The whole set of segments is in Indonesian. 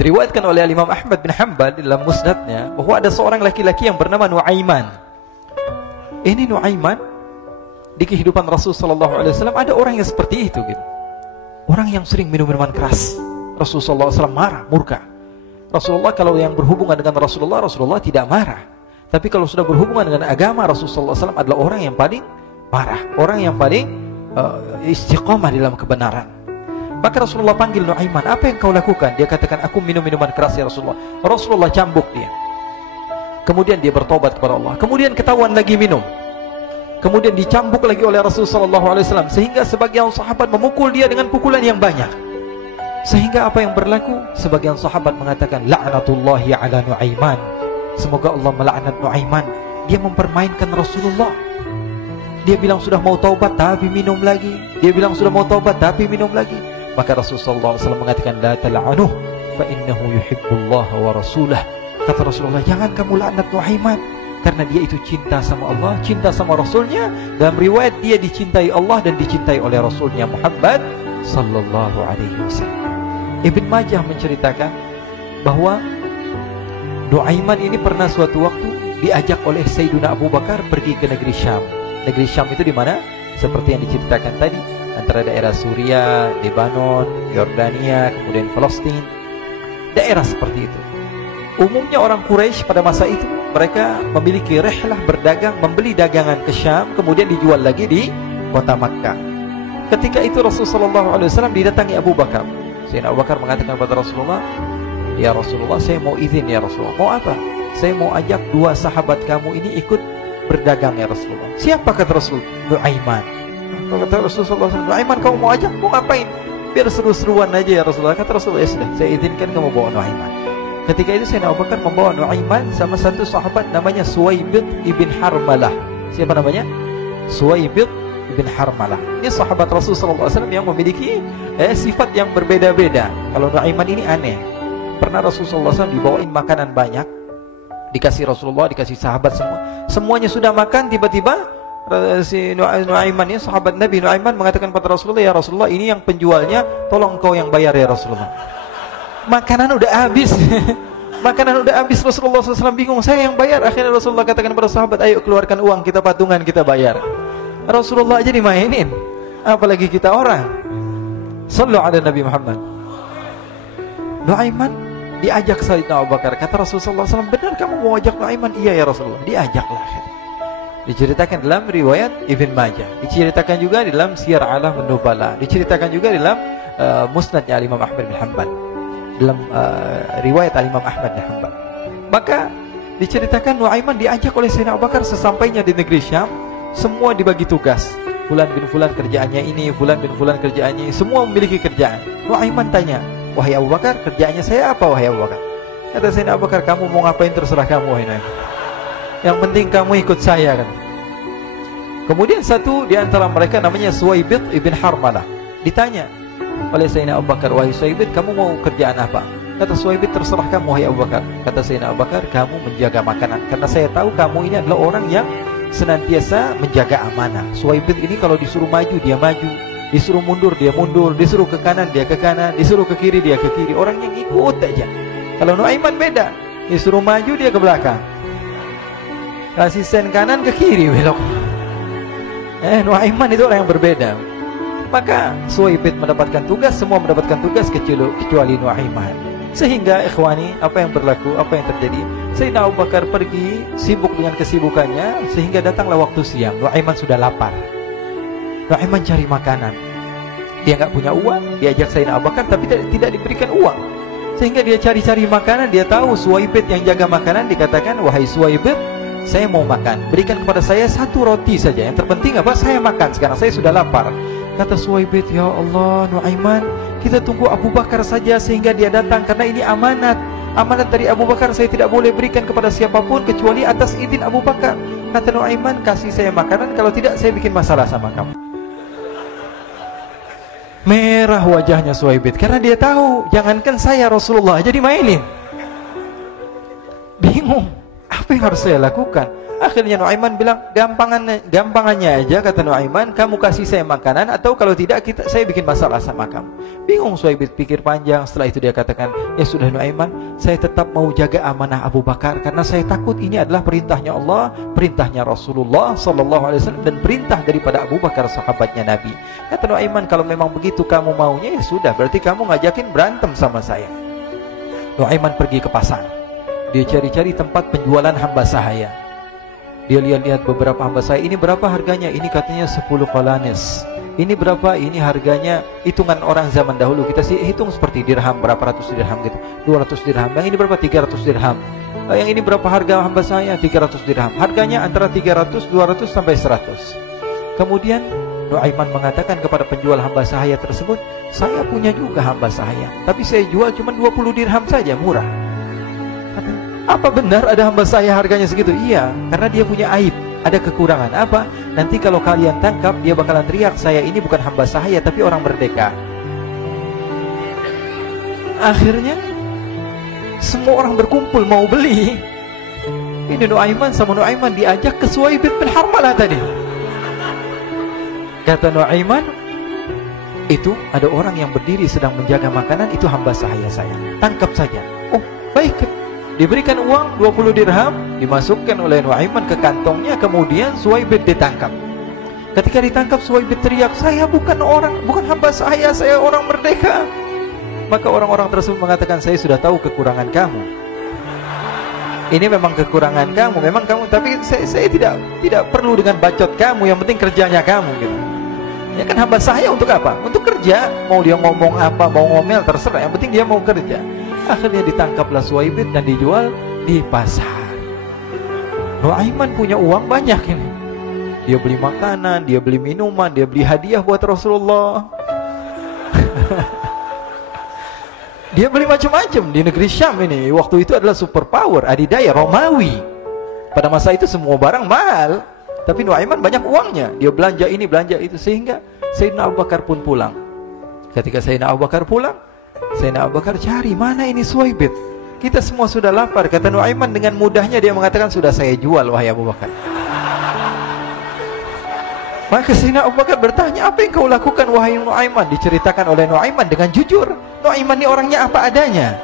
Diriwayatkan oleh Imam Ahmad bin Hanbal dalam musnadnya bahwa ada seorang laki-laki yang bernama Nuaiman. Ini Nuaiman di kehidupan Rasul sallallahu alaihi wasallam ada orang yang seperti itu gitu. Orang yang sering minum minuman keras. Rasul sallallahu alaihi wasallam marah, murka. Rasulullah kalau yang berhubungan dengan Rasulullah tidak marah. Tapi kalau sudah berhubungan dengan agama, Rasul sallallahu alaihi wasallam adalah orang yang paling marah, orang yang paling istiqomah dalam kebenaran. Maka Rasulullah panggil Nuaiman, apa yang kau lakukan? Dia katakan, aku minum minuman keras ya Rasulullah. Rasulullah cambuk dia. Kemudian dia bertobat kepada Allah. Kemudian ketahuan lagi minum. Kemudian dicambuk lagi oleh Rasulullah SAW. Sehingga sebagian sahabat memukul dia dengan pukulan yang banyak. Sehingga apa yang berlaku? Sebagian sahabat mengatakan, la'natullahi ala Nuaiman. Semoga Allah melaknat Nuaiman. Dia mempermainkan Rasulullah. Dia bilang sudah mau taubat tapi minum lagi. Dia bilang sudah mau taubat tapi minum lagi. Maka Rasulullah SAW mengatakan, la tal'anuh fa innahu yuhibbullaha wa rasulah. Kata Rasulullah, jangan kamu laknat Nuaiman, karena dia itu cinta sama Allah, cinta sama Rasulnya. Dalam riwayat dia dicintai Allah dan dicintai oleh Rasulnya Muhammad sallallahu alaihi wasallam. Ibn Majah menceritakan bahwa Nuaiman ini pernah suatu waktu diajak oleh Sayyidina Abu Bakar pergi ke negeri Syam. Negeri Syam itu di mana? Seperti yang diceritakan tadi, antara daerah Suriah, Lebanon, Yordania, kemudian Palestina. Daerah seperti itu. Umumnya orang Quraisy pada masa itu mereka memiliki rihlah berdagang, membeli dagangan ke Syam, kemudian dijual lagi di kota Makkah. Ketika itu Rasulullah SAW didatangi Abu Bakar. Sayyidina Abu Bakar mengatakan kepada Rasulullah, ya Rasulullah, saya mau izin ya Rasulullah. Mau apa? Saya mau ajak dua sahabat kamu ini ikut berdagang ya Rasulullah. Siapa kata Rasul? Nuaiman. Kata Rasulullah SAW, Nuaiman kamu mau ajak? Mau ngapain? Biar seru-seruan aja ya Rasulullah. Kata Rasulullah, ya sudah, saya izinkan kamu bawa Nuaiman. Ketika itu Sayyidina Abu Bakar membawa Nuaiman sama satu sahabat namanya Suwaibid ibn Harmalah. Siapa namanya? Suwaibid ibn Harmalah. Ini sahabat Rasulullah SAW yang memiliki sifat yang berbeda-beda. Kalau Nuaiman ini aneh. Pernah Rasulullah SAW dibawain makanan banyak, dikasih Rasulullah, dikasih sahabat semua. Semuanya sudah makan, tiba-tiba si Nuaiman ini, sahabat Nabi Nuaiman mengatakan kepada Rasulullah, ya Rasulullah, ini yang penjualnya, tolong kau yang bayar ya Rasulullah. Makanan udah habis. Makanan udah habis. Rasulullah SAW bingung, saya yang bayar. Akhirnya Rasulullah katakan kepada sahabat, ayo keluarkan uang, kita patungan, kita bayar. Rasulullah aja dimainin, apalagi kita orang. Sallu ala Nabi Muhammad. Nuaiman diajak Sayyidina Abu Bakar. Kata Rasulullah SAW, benar kamu mau ajak Nuaiman? Iya ya Rasulullah. Diajaklah. Diceritakan dalam riwayat Ibn Majah, diceritakan juga dalam Siyar A'lam An-Nubala, diceritakan juga dalam musnadnya Imam Ahmad bin Hanbal, dalam riwayat Imam Ahmad bin Hanbal. Maka diceritakan Nuaiman diajak oleh Sayyidina Abu Bakar. Sesampainya di negeri Syam, semua dibagi tugas. Fulan bin Fulan kerjaannya ini, Fulan bin Fulan kerjaannya ini, semua memiliki kerjaan. Nuaiman tanya, wahai Abu Bakar, kerjaannya saya apa wahai Abu Bakar? Kata Sayyidina Abu Bakar, kamu mau ngapain terserah kamu wahai Nuaiman. Yang penting kamu ikut saya kan. Kemudian satu di antara mereka namanya Suwaibid ibn Harmalah. Ditanya oleh Sayyidina Abu Bakar, wahai Suwaibid, kamu mau kerjaan apa? Kata Suwaibid, terserah kamu wahai Abu Bakar. Kata Sayyidina Abu Bakar, kamu menjaga makanan, karena saya tahu kamu ini adalah orang yang senantiasa menjaga amanah. Suwaibid ini kalau disuruh maju dia maju, disuruh mundur dia mundur, disuruh ke kanan dia ke kanan, disuruh ke kiri dia ke kiri. Orang yang ikut aja. Kalau Nuaiman beda, disuruh maju dia ke belakang, kasih sen kanan ke kiri belok. Nuaiman itu orang yang berbeda. Maka Suwaibid mendapatkan tugas, semua mendapatkan tugas kecuali Nuaiman. Sehingga ikhwani, apa yang berlaku, apa yang terjadi? Sayyidina Abu Bakar pergi sibuk dengan kesibukannya, sehingga datanglah waktu siang. Nuaiman sudah lapar. Nuaiman cari makanan. Dia nggak punya uang, diajak Sayyidina Abu Bakar tapi tidak diberikan uang. Sehingga dia cari-cari makanan. Dia tahu Suwaibid yang jaga makanan. Dikatakan, wahai Suwaibid, saya mau makan, berikan kepada saya satu roti saja. Yang terpenting apa? Saya makan sekarang, saya sudah lapar. Kata Suwaibid, ya Allah Nuaiman, kita tunggu Abu Bakar saja sehingga dia datang, karena ini amanat. Amanat dari Abu Bakar, saya tidak boleh berikan kepada siapapun kecuali atas izin Abu Bakar. Kata Nuaiman, kasih saya makanan, kalau tidak saya bikin masalah sama kamu. Merah wajahnya Suwaibid, karena dia tahu, jangankan saya, Rasulullah aja dimainin. Bingung, apa yang yang harus saya lakukan? Akhirnya Nuaiman bilang, gampangannya aja, kata Nuaiman, kamu kasih saya makanan, atau kalau tidak saya bikin masalah sama kamu. Bingung Suhaib pikir panjang. Setelah itu dia katakan, ya sudah Nuaiman, saya tetap mau jaga amanah Abu Bakar, karena saya takut ini adalah perintahnya Allah, perintahnya Rasulullah SAW, dan perintah daripada Abu Bakar, sahabatnya Nabi. Kata Nuaiman, kalau memang begitu kamu maunya, ya sudah, berarti kamu ngajakin berantem sama saya. Nuaiman pergi ke pasar. Dia cari-cari tempat penjualan hamba sahaya. Dia lihat-lihat beberapa hamba sahaya. Ini berapa harganya? Ini katanya 10 qalanis. Ini berapa? Ini harganya, hitungan orang zaman dahulu, kita sih hitung seperti dirham, berapa ratus dirham gitu, 200 dirham. Yang ini berapa? 300 dirham. Yang ini berapa harga hamba sahaya? 300 dirham. Harganya antara 300, 200 sampai 100. Kemudian Nuaiman mengatakan kepada penjual hamba sahaya tersebut, saya punya juga hamba sahaya, tapi saya jual cuma 20 dirham saja, murah. Apa benar ada hamba saya harganya segitu? Iya, karena dia punya aib, ada kekurangan. Apa? Nanti kalau kalian tangkap, dia bakalan teriak, saya ini bukan hamba sahaya, tapi orang merdeka. Akhirnya semua orang berkumpul mau beli. Ini Nuaiman sama Nuaiman diajak ke Suhaib bin Harmalah tadi. Kata Nuaiman, itu ada orang yang berdiri sedang menjaga makanan, itu hamba sahaya saya, tangkap saja. Oh, baik. Diberikan uang 20 dirham, dimasukkan oleh Nuaiman ke kantongnya, kemudian Suhaib ditangkap. Ketika ditangkap, Suhaib teriak, saya bukan hamba saya orang merdeka. Maka orang-orang tersebut mengatakan, saya sudah tahu kekurangan kamu. Ini memang kekurangan kamu, memang kamu, tapi saya tidak perlu dengan bacot kamu, yang penting kerjanya kamu gitu. Ya kan hamba saya untuk apa? Untuk kerja. Mau dia ngomong apa, mau ngomel, terserah, yang penting dia mau kerja. Akhirnya ditangkaplah Suhaib dan dijual di pasar. Nuaiman punya uang banyak ini. Dia beli makanan, dia beli minuman, dia beli hadiah buat Rasulullah. Dia beli macam-macam di negeri Syam ini. Waktu itu adalah superpower, adidaya Romawi. Pada masa itu semua barang mahal, tapi Nuaiman banyak uangnya. Dia belanja ini, belanja itu, sehingga Sayyidina Abu Bakar pun pulang. Ketika Sayyidina Abu Bakar pulang, Sayyidina Abu Bakar cari, mana ini Suhaib? Kita semua sudah lapar. Kata Nuaiman dengan mudahnya dia mengatakan, sudah saya jual wahai Abu Bakar. Maka Sayyidina Abu Bakar bertanya, apa yang kau lakukan wahai Nuaiman? Diceritakan oleh Nuaiman dengan jujur. Nuaiman ini orangnya apa adanya,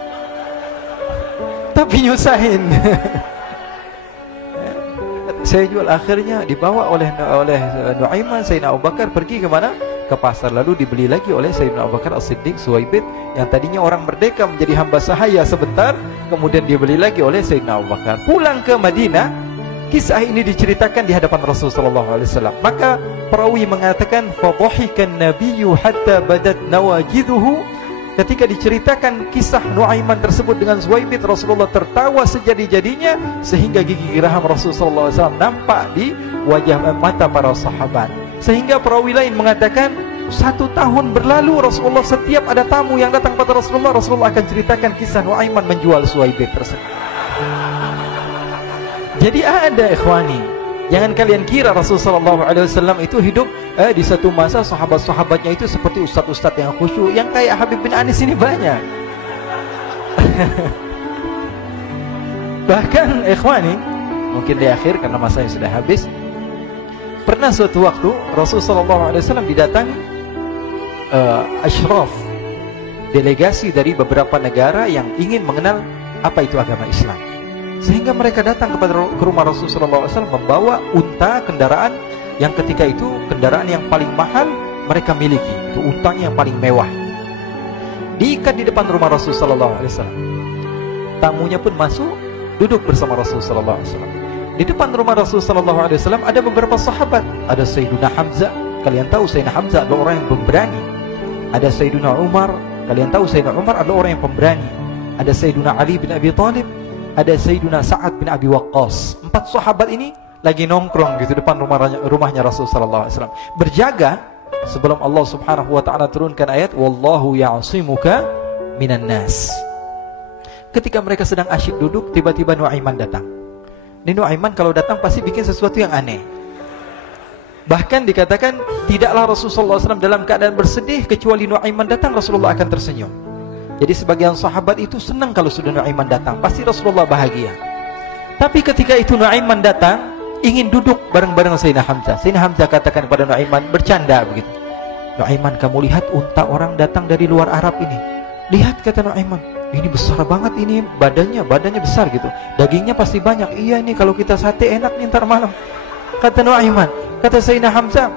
tapi nyusahin. Saya jual. Akhirnya dibawa oleh Nuaiman, Sayyidina Abu Bakar pergi ke mana? Ke pasar. Lalu dibeli lagi oleh Sayyidina Abu Bakar As-Siddiq Suhaib, yang tadinya orang merdeka menjadi hamba sahaya sebentar, kemudian dia beli lagi oleh Sayyidina Abu Bakar. Pulang ke Madinah, kisah ini diceritakan di hadapan Rasulullah SAW. Maka perawi mengatakan, fadhahikan nabiyyu hatta badat nawajiduhu. Ketika diceritakan kisah Nuaiman tersebut dengan Suhaib, Rasulullah tertawa sejadi-jadinya, sehingga gigi geraham Rasulullah SAW nampak di wajah mata para sahabat. Sehingga perawi lain mengatakan, 1 tahun berlalu Rasulullah, setiap ada tamu yang datang pada Rasulullah akan ceritakan kisah Nuaiman menjual Suhaib tersebut. Jadi ada ikhwani, jangan kalian kira Rasulullah SAW itu hidup di satu masa sahabat-sahabatnya itu seperti ustadz-ustadz yang khusyuk, yang kayak Habib bin Anis ini banyak. Bahkan ikhwani, mungkin di akhir karena masanya sudah habis, pernah suatu waktu Rasulullah SAW didatangi asyraf, delegasi dari beberapa negara yang ingin mengenal apa itu agama Islam. Sehingga mereka datang ke rumah Rasulullah SAW membawa unta, kendaraan yang ketika itu kendaraan yang paling mahal mereka miliki. Itu untanya yang paling mewah. Diikat di depan rumah Rasulullah SAW. Tamunya pun masuk, duduk bersama Rasulullah SAW. Di depan rumah Rasulullah SAW ada beberapa sahabat. Ada Sayyiduna Hamzah. Kalian tahu Sayyidina Hamzah adalah orang yang pemberani. Ada Sayyiduna Umar. Kalian tahu Sayyidina Umar adalah orang yang pemberani. Ada Sayyiduna Ali bin Abi Thalib. Ada Sayyiduna Sa'ad bin Abi Waqqas. 4 sahabat ini lagi nongkrong gitu depan rumahnya Rasulullah SAW, berjaga sebelum Allah Subhanahu wa ta'ala turunkan ayat wallahu ya'simuka minan nas. Ketika mereka sedang asyik duduk, tiba-tiba Nuaiman datang. Ini Nuaiman kalau datang pasti bikin sesuatu yang aneh. Bahkan dikatakan tidaklah Rasulullah SAW dalam keadaan bersedih, kecuali Nuaiman datang Rasulullah akan tersenyum. Jadi sebagian sahabat itu senang kalau sudah Nuaiman datang, pasti Rasulullah bahagia. Tapi ketika itu Nuaiman datang, ingin duduk bareng-bareng Sayyidina Hamzah. Sayyidina Hamzah katakan kepada Nuaiman, bercanda begitu. Nuaiman, kamu lihat unta orang datang dari luar Arab ini. Lihat, kata Nuaiman, ini besar banget, ini badannya besar gitu. Dagingnya pasti banyak. Iya, ini kalau kita sate enak nih ntar malam. Kata Nuaiman. Kata Sayyidina Hamzah,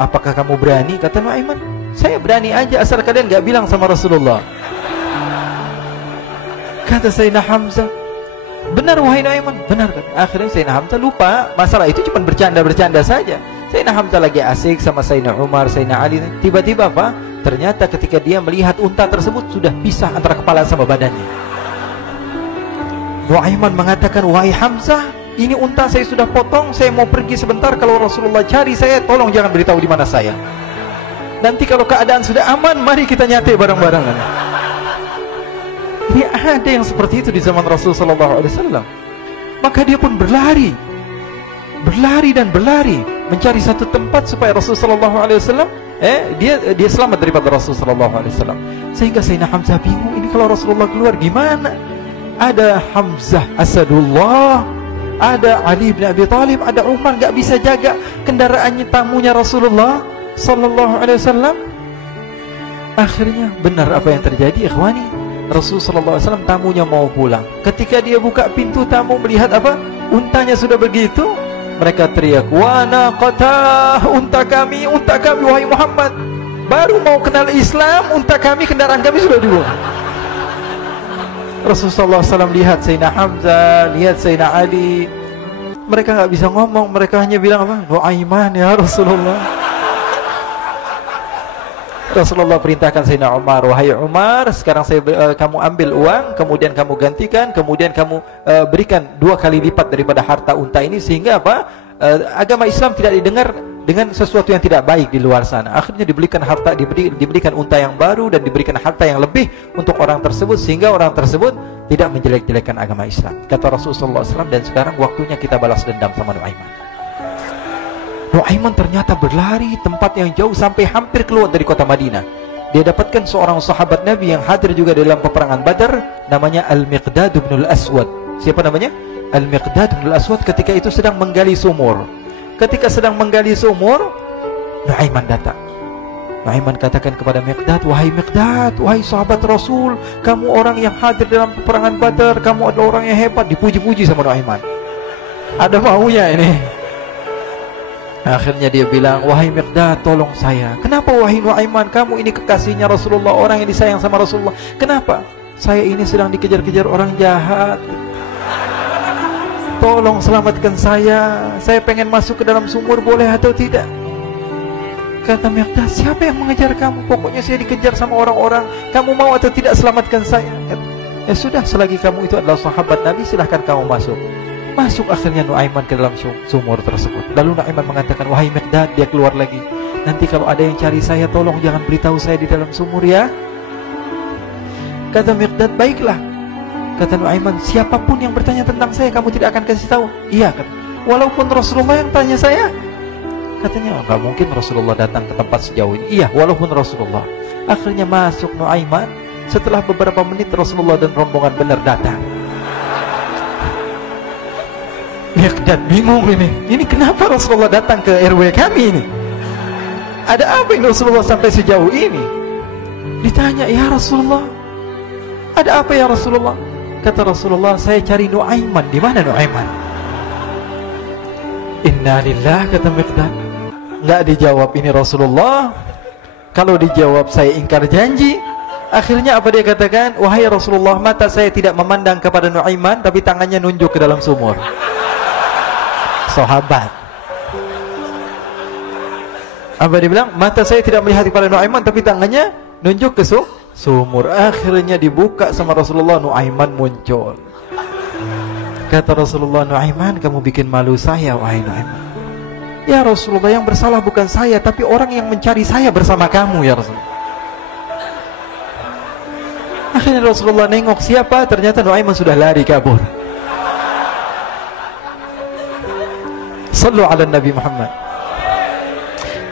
apakah kamu berani? Kata Nuaiman, saya berani aja asal kalian gak bilang sama Rasulullah. Kata Sayyidina Hamzah, benar wahai Nuaiman, benar kan? Akhirnya Sayyidina Hamzah lupa masalah itu, cuma bercanda-bercanda saja. Sayyidina Hamzah lagi asik sama Sayyidina Umar, Sayyidina Ali. Tiba-tiba apa? Ternyata ketika dia melihat unta tersebut sudah pisah antara kepala sama badannya. Nuaiman mengatakan, wahai Hamzah, ini unta saya sudah potong, saya mau pergi sebentar. Kalau Rasulullah cari saya, tolong jangan beritahu di mana saya. Nanti kalau keadaan sudah aman, mari kita nyate bareng-barengan. Ini ada yang seperti itu di zaman Rasulullah SAW. Maka dia pun berlari dan berlari mencari satu tempat supaya Rasulullah SAW dia selamat daripada Rasulullah SAW. Sehingga Sayyidina Hamzah bingung, ini kalau Rasulullah keluar gimana? Ada Hamzah Asadullah, ada Ali bin Abi Thalib, ada Umar, gak bisa jaga kendaraannya, tamunya Rasulullah SAW. Akhirnya benar apa yang terjadi, ikhwani. Rasulullah SAW tamunya mau pulang. Ketika dia buka pintu, tamu melihat apa? Untanya sudah begitu. Mereka teriak, wa naqatah, unta kami wahai Muhammad. Baru mau kenal Islam, unta kami, kendaraan kami sudah dibuang. Rasulullah SAW lihat Sayyidina Hamzah, lihat Sayyidina Ali. Mereka nggak bisa ngomong, mereka hanya bilang apa? Nuaiman ya Rasulullah. Rasulullah perintahkan Sayyidina Umar, wahai Umar, sekarang kamu ambil uang, kemudian kamu gantikan, kemudian kamu berikan 2 kali lipat daripada harta unta ini, sehingga apa? Agama Islam tidak didengar dengan sesuatu yang tidak baik di luar sana. Akhirnya diberikan harta, diberikan unta yang baru dan diberikan harta yang lebih untuk orang tersebut, sehingga orang tersebut tidak menjelek-jelekan agama Islam. Kata Rasulullah SAW, dan sekarang waktunya kita balas dendam sama Nuaiman. Nuaiman ternyata berlari tempat yang jauh sampai hampir keluar dari kota Madinah. Dia dapatkan seorang sahabat Nabi yang hadir juga dalam peperangan Badar, namanya Al-Miqdad bin Al-Aswad. Siapa namanya? Al-Miqdad bin Al-Aswad ketika itu sedang menggali sumur. Ketika sedang menggali sumur, Nuaiman datang. Nuaiman katakan kepada Miqdad, wahai Miqdad, wahai sahabat Rasul, kamu orang yang hadir dalam peperangan Badar, kamu adalah orang yang hebat. Dipuji-puji sama Nuaiman. Ada maunya ini. Akhirnya dia bilang, wahai Miqdad, tolong saya. Kenapa wahai Nuaiman, kamu ini kekasihnya Rasulullah, orang yang disayang sama Rasulullah. Kenapa? Saya ini sedang dikejar-kejar orang jahat. Tolong selamatkan saya. Saya pengen masuk ke dalam sumur, boleh atau tidak? Kata Miqdad, siapa yang mengejar kamu? Pokoknya saya dikejar sama orang-orang. Kamu mau atau tidak selamatkan saya? Ya sudah, selagi kamu itu adalah sahabat Nabi, silahkan kamu masuk. Masuk akhirnya Nuaiman ke dalam sumur tersebut. Lalu Nuaiman mengatakan, wahai Miqdad, dia keluar lagi. Nanti kalau ada yang cari saya, tolong jangan beritahu saya di dalam sumur ya. Kata Miqdad, baiklah. Kata Nuaiman, siapapun yang bertanya tentang saya, kamu tidak akan kasih tahu? Iya, kan? Walaupun Rasulullah yang tanya saya. Katanya, nggak mungkin Rasulullah datang ke tempat sejauh ini. Iya, walaupun Rasulullah. Akhirnya masuk Nuaiman. Setelah beberapa menit, Rasulullah dan rombongan benar datang. Miqdad bingung ini. Ini kenapa Rasulullah datang ke RW kami ini? Ada apa ini Rasulullah sampai sejauh ini? Ditanya, ya Rasulullah, ada apa ya Rasulullah? Kata Rasulullah, saya cari Nuaiman. Di mana Nuaiman? Inna lillah, kata Miqdad. Nggak dijawab ini Rasulullah. Kalau dijawab saya ingkar janji. Akhirnya apa dia katakan? Wahai Rasulullah, mata saya tidak memandang kepada Nuaiman, tapi tangannya nunjuk ke dalam sumur. Sahabat. Apa dia bilang? Mata saya tidak melihat kepada Nuaiman, tapi tangannya nunjuk ke sumur. Akhirnya dibuka sama Rasulullah, Nuaiman muncul. Kata Rasulullah, Nuaiman, kamu bikin malu saya, wahai Nuaiman. Ya Rasulullah, yang bersalah bukan saya, tapi orang yang mencari saya bersama kamu, ya Rasulullah. Akhirnya Rasulullah nengok siapa, ternyata Nuaiman sudah lari kabur. Sallu ala Nabi Muhammad.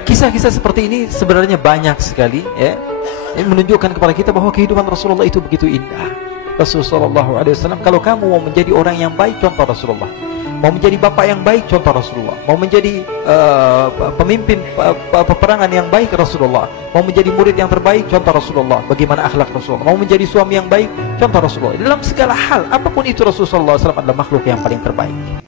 Kisah-kisah seperti ini sebenarnya banyak sekali, ya. Ini menunjukkan kepada kita bahwa kehidupan Rasulullah itu begitu indah. Rasulullah SAW, kalau kamu mau menjadi orang yang baik, contoh Rasulullah. Mau menjadi bapak yang baik, contoh Rasulullah. Mau menjadi pemimpin peperangan yang baik, Rasulullah. Mau menjadi murid yang terbaik, contoh Rasulullah. Bagaimana akhlak Rasulullah. Mau menjadi suami yang baik, contoh Rasulullah. Dalam segala hal, apapun itu, Rasulullah SAW adalah makhluk yang paling terbaik.